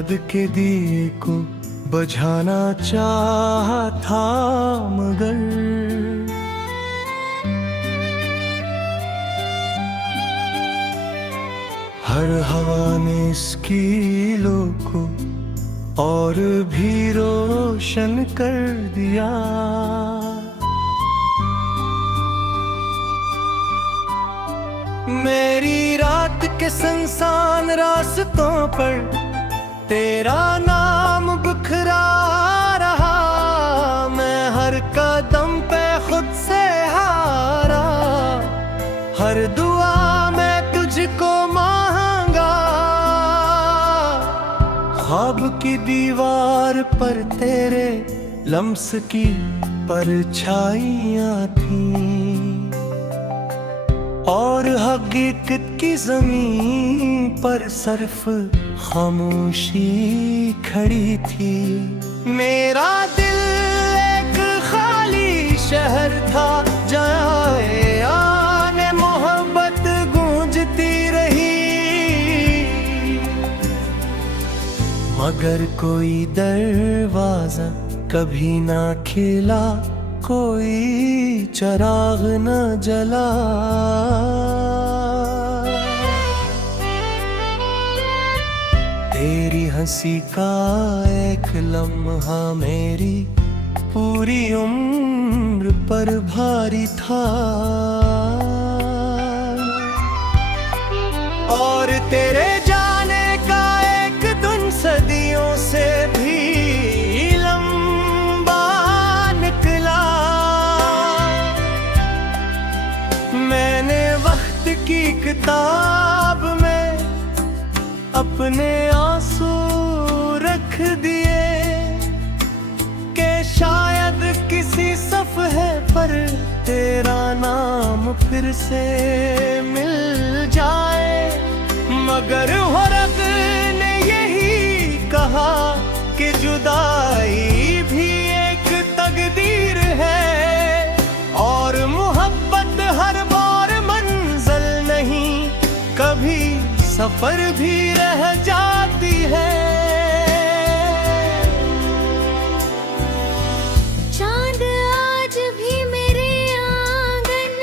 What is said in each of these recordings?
याद के दिए को बुझाना चाहा था, मगर हर हवा ने इसकी लो को और भी रोशन कर दिया। मेरी रात के सुनसान रास्तों पर तेरा नाम बिखरा रहा, मैं हर कदम पे खुद से हारा, हर दुआ में तुझको मांगा। ख्वाब की दीवार पर तेरे लम्स की परछाइयाँ थीं और हकीकत की ज़मीन पर सिर्फ खामोशी खड़ी थी। मेरा दिल एक खाली शहर था, जाए आने मोहब्बत गूंजती रही, मगर कोई दरवाजा कभी ना खिला, कोई चिराग न जला। तेरी हंसी का एक लम्हा मेरी पूरी उम्र पर भारी था, और तेरे जाने का एक दिन सदियों से भी लंबा निकला। मैंने वक्त की किताब में अपने आंसू रख दिए कि शायद किसी सफ़हे पर तेरा नाम फिर से मिल जाए, मगर हुरक ने यही कहा कि जुदाई भी एक तकदीर है, और मोहब्बत हर बार मंजिल नहीं, कभी सफर भी रह जाती है। चांद आज भी मेरे आंगन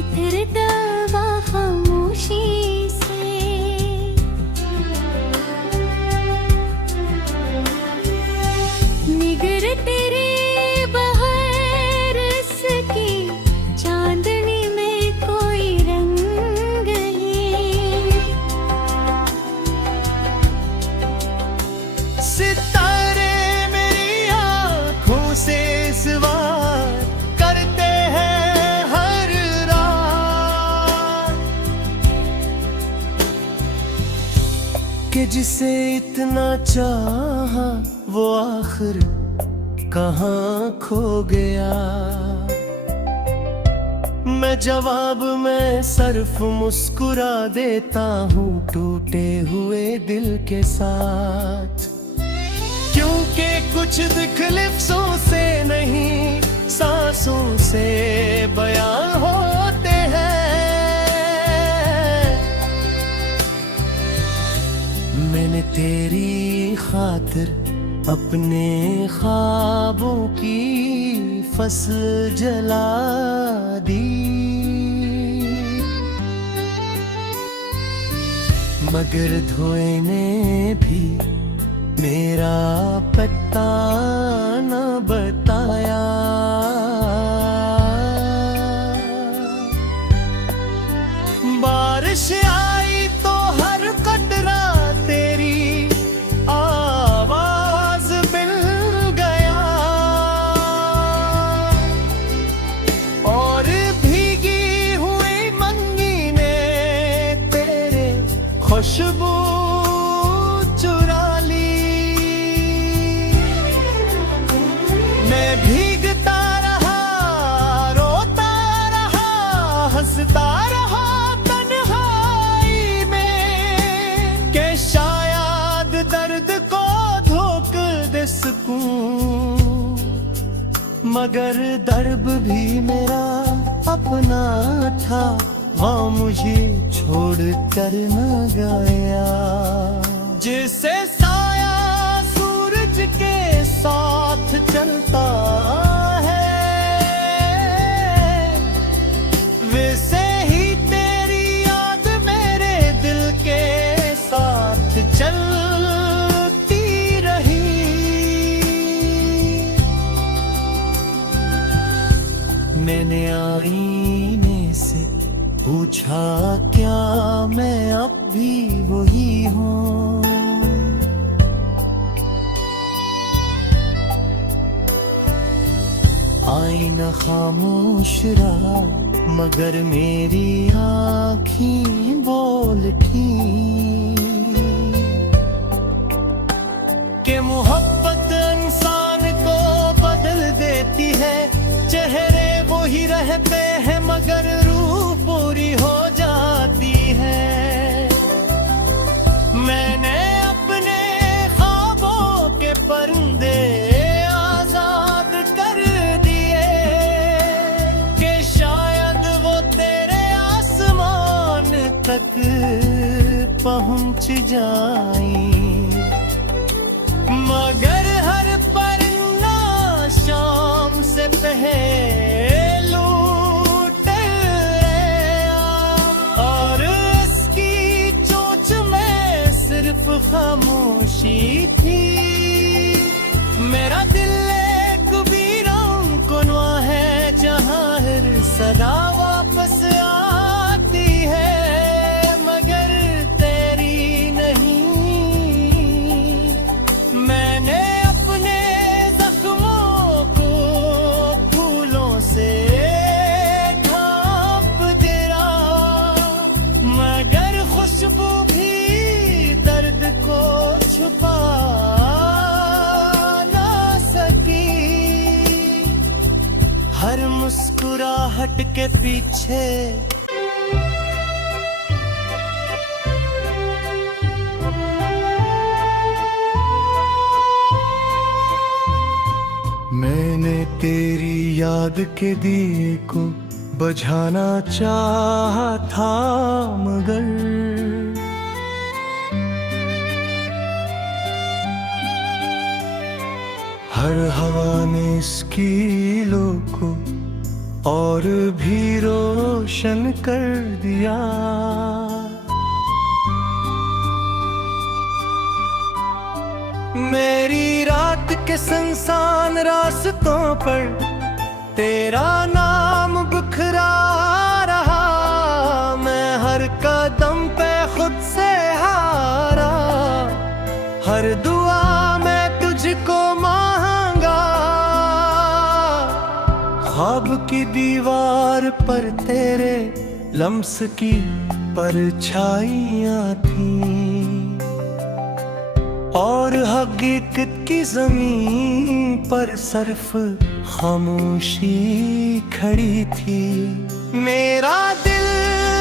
इतरता हुआ खामोशी से, निगर तेरे बहरस की चांदनी में कोई रंग सितारे मेरी आँखों से सवार करते हैं हर रात, कि जिसे इतना चाहा वो आखिर कहाँ खो गया। मैं जवाब में सिर्फ मुस्कुरा देता हूँ टूटे हुए दिल के साथ, क्योंकि कुछ दुख लफ्ज़ों से नहीं सांसों से बयां होते हैं। मैंने तेरी खातिर अपने ख्वाबों की फसल जला दी, मगर धुएं ने भी मेरा पता न बताया। बारिश आई तो हर कतरा तेरी आवाज मिल गया, और भीगी हुई मंगी ने तेरे खुशबू चुरा ली। मैं भीगता रहा, रोता रहा, हंसता रहा तन्हाई में, कि शायद दर्द को धोख दे सकूं, मगर दर्द भी मेरा अपना था, वहाँ मुझे छोड़ कर न गया। जिसे चलता है, वैसे ही तेरी याद मेरे दिल के साथ चलती रही। मैंने आईने से पूछा क्या मैं अब भी वही हूँ, आईना खामोश रहा मगर मेरी आँखें बोल उठी कि मोहब्बत इंसान को बदल देती है। चेहरे वो ही रहते हैं मगर रूह पूरी हो जाती है। मैंने अपने ख्वाबों के परिंदे आजाद कर दिए कि शायद वो तेरे आसमान तक पहुंच जाएं, मगर हर परिंदा शाम से पहलू और इसकी चोंच में सिर्फ खामोशी थी। मेरा दिल एक वीरान कुनवा है जहाँ हर सदा वापस आती है मगर तेरी नहीं। मैंने अपने जख्मों को फूलों से ढांप दिया मगर खुशबू भी दर्द को छुपा ना सकी। हर मुस्कुराहट के पीछे मैंने तेरी याद के दिए को बुझाना चाहा था मगर हर हवा ने इसकी लो को और भी रोशन कर दिया। मेरी रात के सुनसान रास्तों पर तेरा नाम बिखरा रहा। मैं हर कदम पे खुद से हारा, हर दुआ में तुझको मांगा। ख्वाब की दीवार पर तेरे लम्स की परछाइयाँ थीं और हकीकत की जमीन पर सिर्फ खामोशी खड़ी थी। मेरा दिल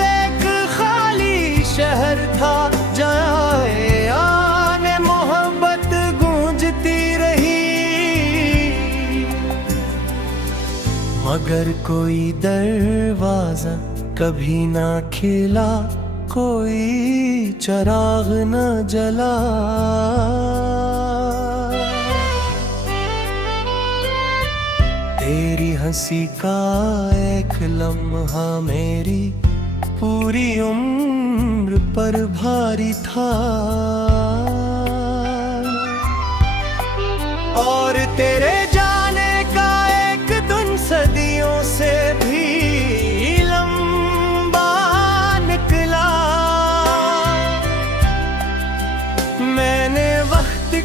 एक खाली शहर था जाए आने मोहब्बत गूंजती रही मगर कोई दरवाजा कभी ना खिला, कोई चिराग न जला। तेरी हंसी का एक लम्हा मेरी पूरी उम्र पर भारी था और तेरे जाने का एक दिन सदियों से भी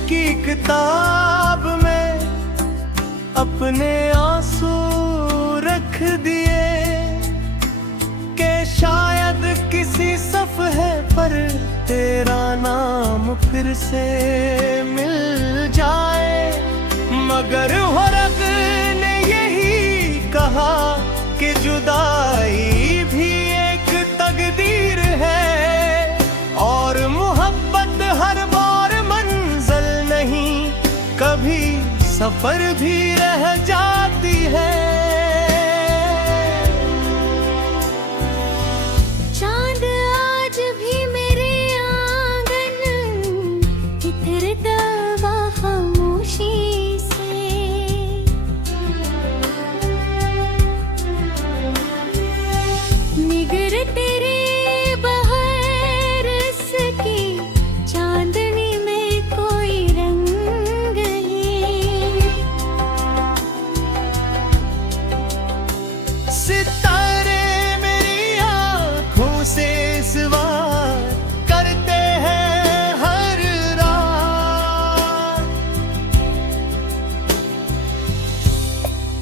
की किताब में अपने आंसू रख दिए कि शायद किसी सफ़हे पर तेरा नाम फिर से मिल जाए। मगर वरक़ ने यही कहा कि जुदाई भी एक तकदीर है और मोहब्बत हर बार मंजिल नहीं, कभी सफर भी रह जाती है। चांद आज भी मेरे आंगन इतरता हुआ खामोशी से।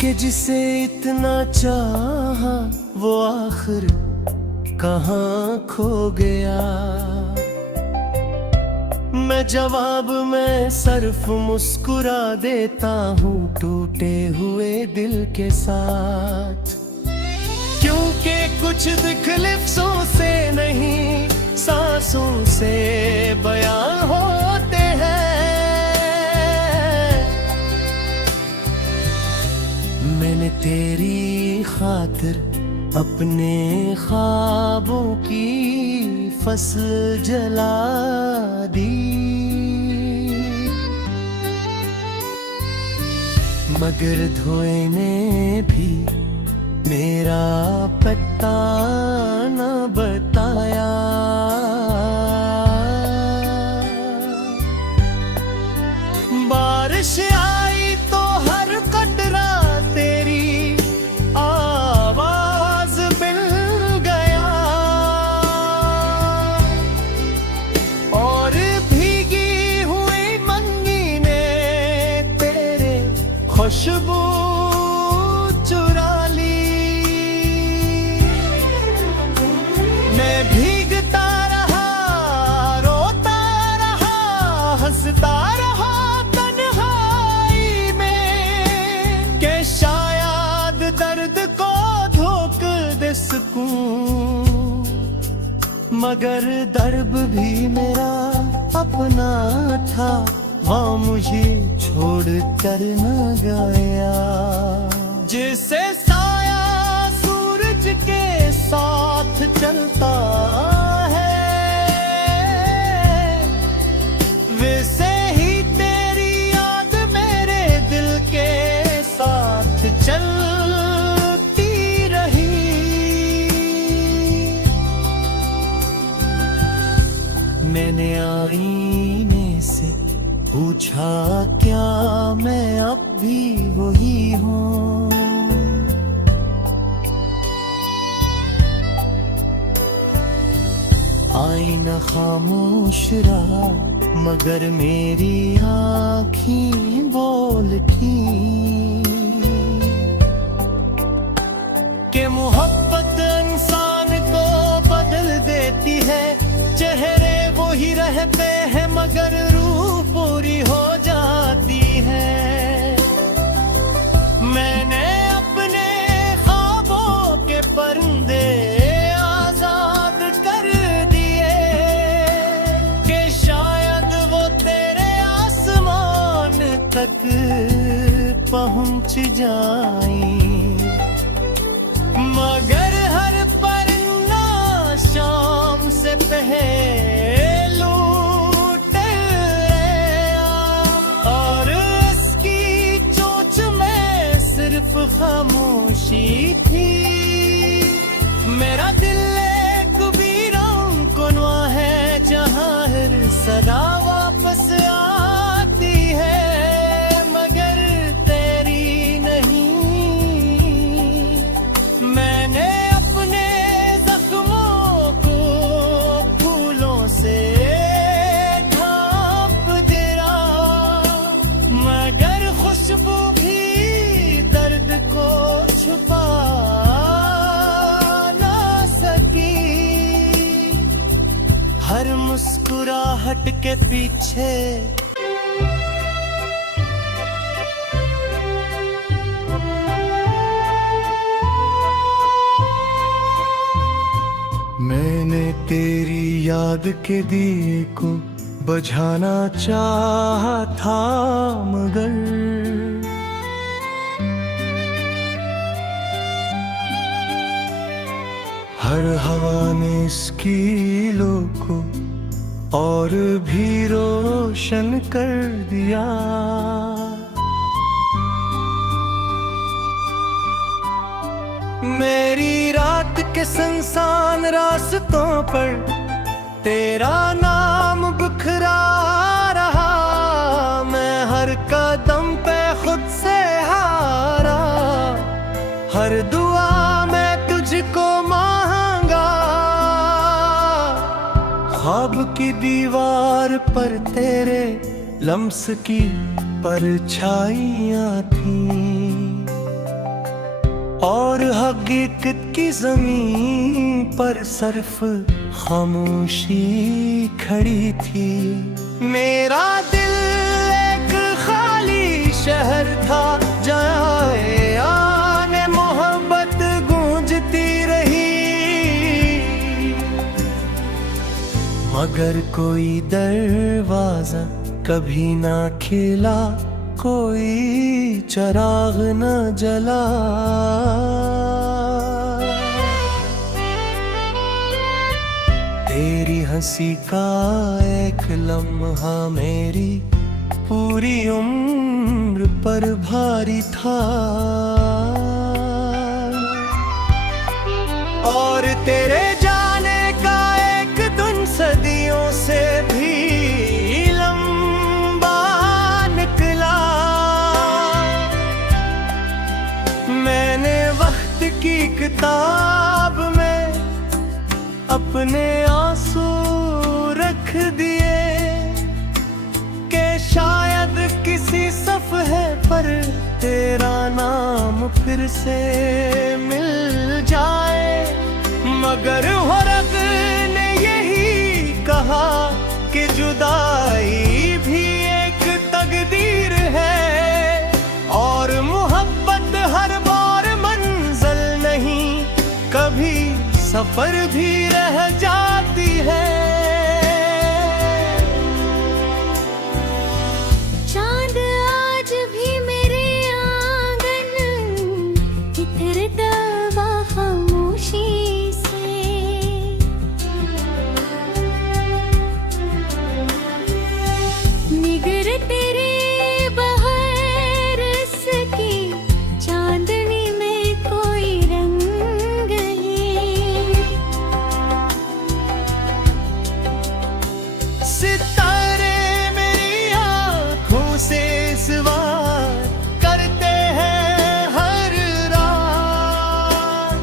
कि जिसे इतना चाहा वो आखिर कहाँ खो गया। मैं जवाब में सिर्फ मुस्कुरा देता हूँ टूटे हुए दिल के साथ, क्योंकि कुछ दुख लफ्ज़ों से नहीं सांसों से बयां होते हैं। मैंने तेरी खातिर अपने ख्वाबों की फसल जला दी, मगर धोए ने भी मेरा पता न बताया। बारिश आई तो हर कतरा तेरी आवाज मिल गया, और भीगी हुई मंगी ने तेरे खुशबू चुरा ली। मैं भीगता रहा, रोता रहा, हंसता रहा तन्हाई में, कि शायद दर्द को धोख दे सकूं, मगर दर्द भी मेरा अपना था, वहाँ मुझे छोड़ कर न गया। जिसे साया सूरज के साथ चलता है, वैसे ही तेरी याद मेरे दिल के साथ चलती रही। मैंने आईने से पूछा क्या मैं अब भी वही हूँ, आईना खामोश रहा, मगर मेरी आँखें बोल थी कि मोहब्बत इंसान को बदल देती है। चेहरे वो ही रहते हैं मगर रूह पूरी हो जाती है। मैंने अपने ख्वाबों के परिंदे आजाद कर दिए, कि शायद वो तेरे आसमान तक पहुंच जाएं, मगर हर परिंदा शाम से पहले लौट आया, और इसकी चोंच में सिर्फ खामोशी थी। मेरा दिल एक वीरान कुनवा है जहाँ हर सदा वापस आती है, मगर तेरी नहीं। मैंने अपने जख्मों को फूलों से ढांप दिया, मगर खुशबू भी दर्द को छुपा ना सकी। हर मुस्कुराहट के पीछे मैंने तेरी याद के दिए को बुझाना चाहा था, मगर हर हवा ने इसकी लो को और भी रोशन कर दिया। मेरी रात के सुनसान रास्तों पर तेरा नाम बिखरा रहा, मैं हर कदम पे खुद से हारा, हर दुआ में तुझको मांगा। ख्वाब की दीवार पर तेरे लम्स की परछाइयाँ थीं, और हकीकत की जमीन पर सिर्फ खामोशी खड़ी थी। मेरा दिल एक खाली शहर था, जाए आने मोहब्बत गूंजती रही, मगर कोई दरवाजा कभी ना खिला, कोई चिराग न जला। तेरी हंसी का एक लम्हा मेरी पूरी उम्र पर भारी था, और तेरे जाने का एक दिन सदियों से भी लंबा निकला। मैंने वक्त की किताब में अपने आंसू रख दिए कि शायद किसी सफ़हे पर तेरा नाम फिर से मिल जाए, मगर हुरक ने यही कहा कि जुदाई भी एक तकदीर है, और मोहब्बत हर बार मंजिल नहीं, कभी सफर भी रह जाती है। चांद आज भी मेरे आंगन इतरता हुआ खामोशी से, निगर तेरे बहरस की चांदनी में कोई रंग है। सितारे मेरी आँखों से सवार करते हैं हर रात,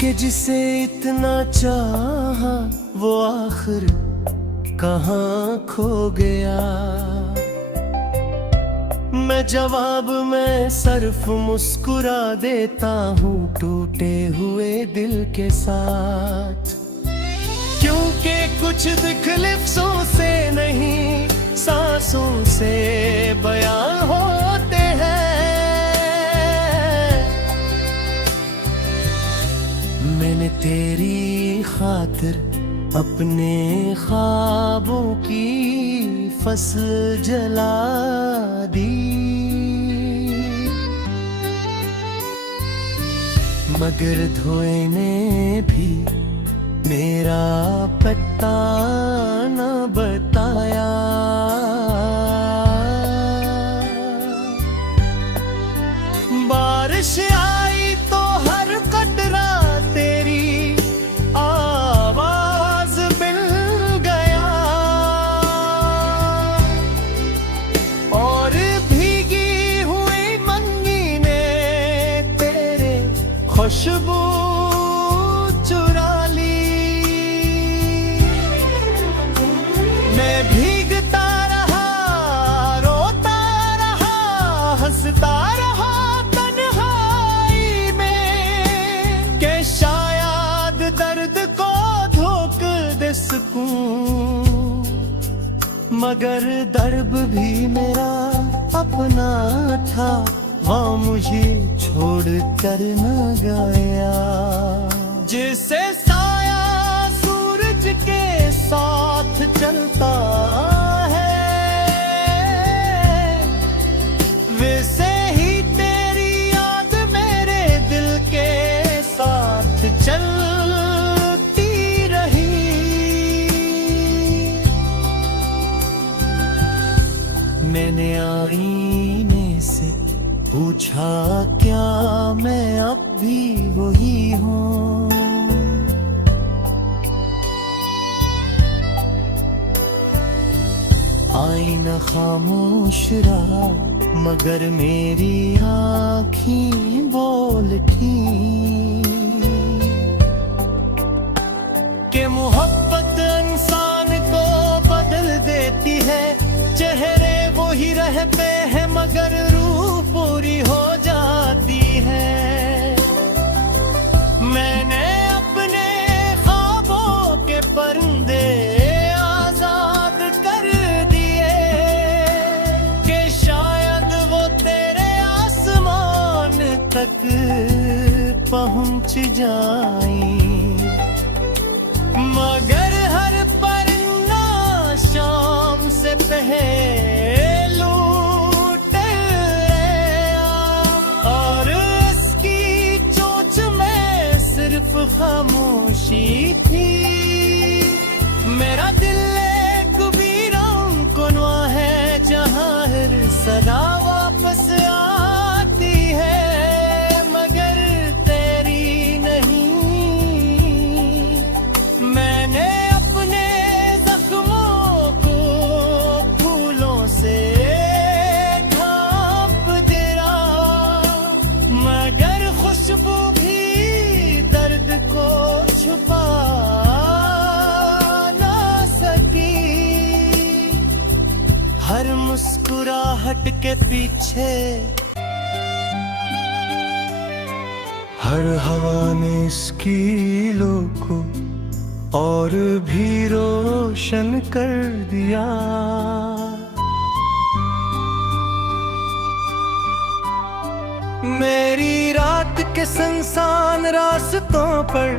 कि जिसे इतना चाहा वो आखिर कहाँ खो गया। मैं जवाब में सिर्फ मुस्कुरा देता हूँ टूटे हुए दिल के साथ, क्योंकि कुछ दुख लफ्ज़ों से नहीं सांसों से बयां होते हैं। मैंने तेरी खातिर अपने ख्वाबों की फसल जला दी, मगर धोए ने भी मेरा पता न बताया। बारिश आई तो हर कतरा तेरी आवाज मिल गया, और भीगी हुई मंगी ने तेरे खुशबू चुरा ली। मैं भीगता रहा, रोता रहा, हंसता रहा तन्हाई में, कि शायद दर्द को धोख दे सकूं, मगर दर्द भी मेरा अपना था, वहाँ मुझे छोड़ कर न गया। जिसे साया सूरज के साथ चलता है, वैसे ही तेरी याद मेरे दिल के साथ चलती रही। मैंने आईने से पूछा क्या मैं अब भी वही हूँ, आईना खामोश रहा, मगर मेरी आँखें बोलती कि मोहब्बत इंसान को बदल देती है, चेहरे वो ही रहते हैं मगर रूप तक पहुंच जाए, मगर हर पन्ना शाम से पहलू टकराया, और इसकी चोंच में सिर्फ खामोशी थी। मेरा दिल एक वीरान कोनवा है जहाँ हर सदा वापस आती है, मगर तेरी नहीं। मैंने अपने जख्मों को फूलों से ढांप दिया, मगर खुशबू भी दर्द को छुपा हर मुस्कुराहट के पीछे, हर हवा ने इसकी लो को और भी रोशन कर दिया। मेरी रात के सुनसान रास्तों पर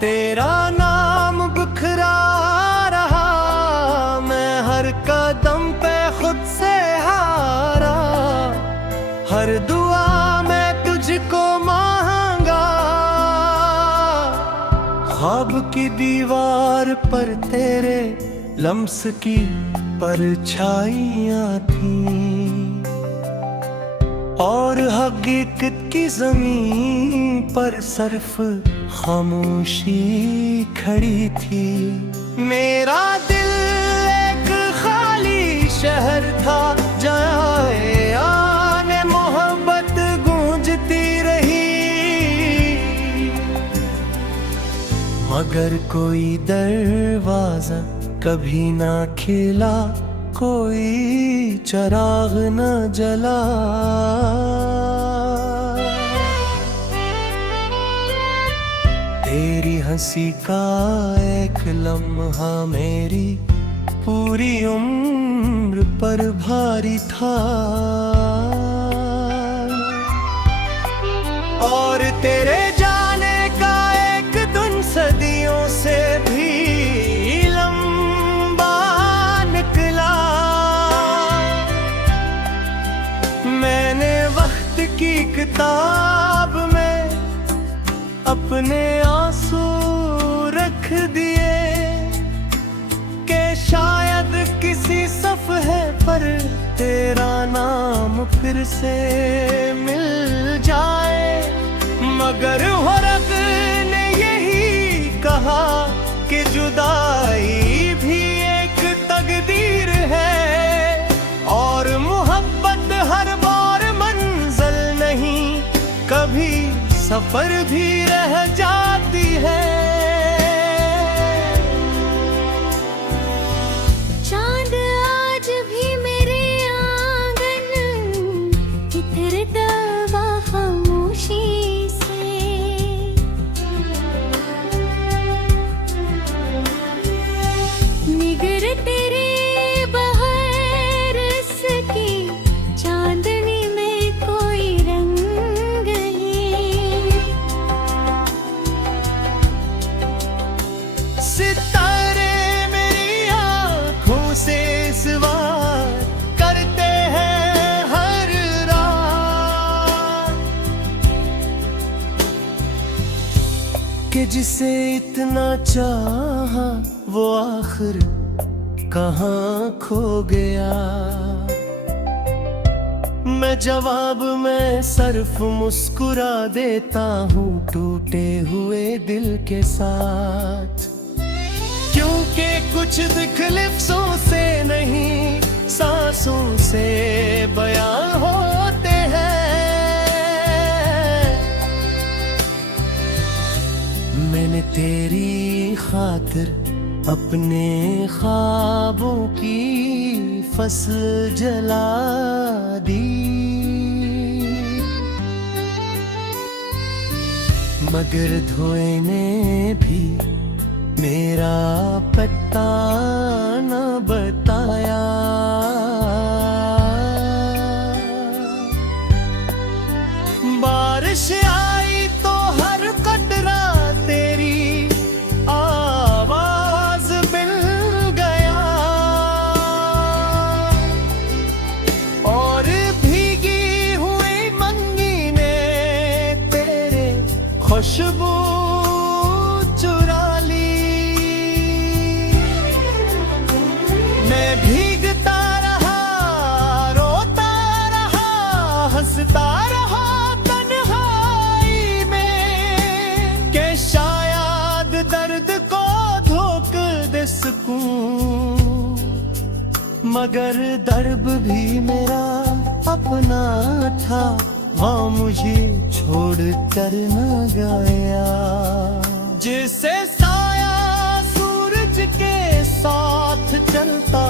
तेरा नाम बिखरा रहा, मैं हर कदम पे खुद से हारा, हर दुआ मैं तुझको मांगा। ख्वाब की दीवार पर तेरे लम्स की परछाइयाँ थीं, और हकीकत की जमीन पर सिर्फ खामोशी खड़ी थी। मेरा दिल एक खाली शहर था, जाए आने मोहब्बत गूंजती रही, मगर कोई दरवाजा कभी ना खिला, कोई चिराग न जला। तेरी हंसी का एक लम्हा मेरी पूरी उम्र पर भारी था, और तेरे जाने का एक दिन सदियों से भी लंबा निकला। मैंने वक्त की किताब में अपने आंसू रख दिए, कि शायद किसी सफ़हे पर तेरा नाम फिर से मिल जाए, मगर वरक़ ने यही कहा कि जुदाई भी एक तकदीर है, और मोहब्बत हर बार मंजिल नहीं, कभी सफर भी रह जाती है। चांद आज भी मेरे आंगन इतरता हुआ खामोशी से, निगर तेरे बहरस की चांदनी में कोई रंग है। सितारे मेरी आँखों से सवार करते हैं हर रात, कि जिसे इतना चाहा वो आखिर कहाँ खो गया। मैं जवाब में सिर्फ मुस्कुरा देता हूँ टूटे हुए दिल के साथ, क्योंकि कुछ दुख लफ्ज़ों से नहीं सांसों से बयां होते हैं। मैंने तेरी खातिर अपने ख्वाबों की फसल जला दी, मगर धोए ने भी मेरा पता न बताया। अपना था वहाँ मुझे छोड़ कर न गया। जिसे साया सूरज के साथ चलता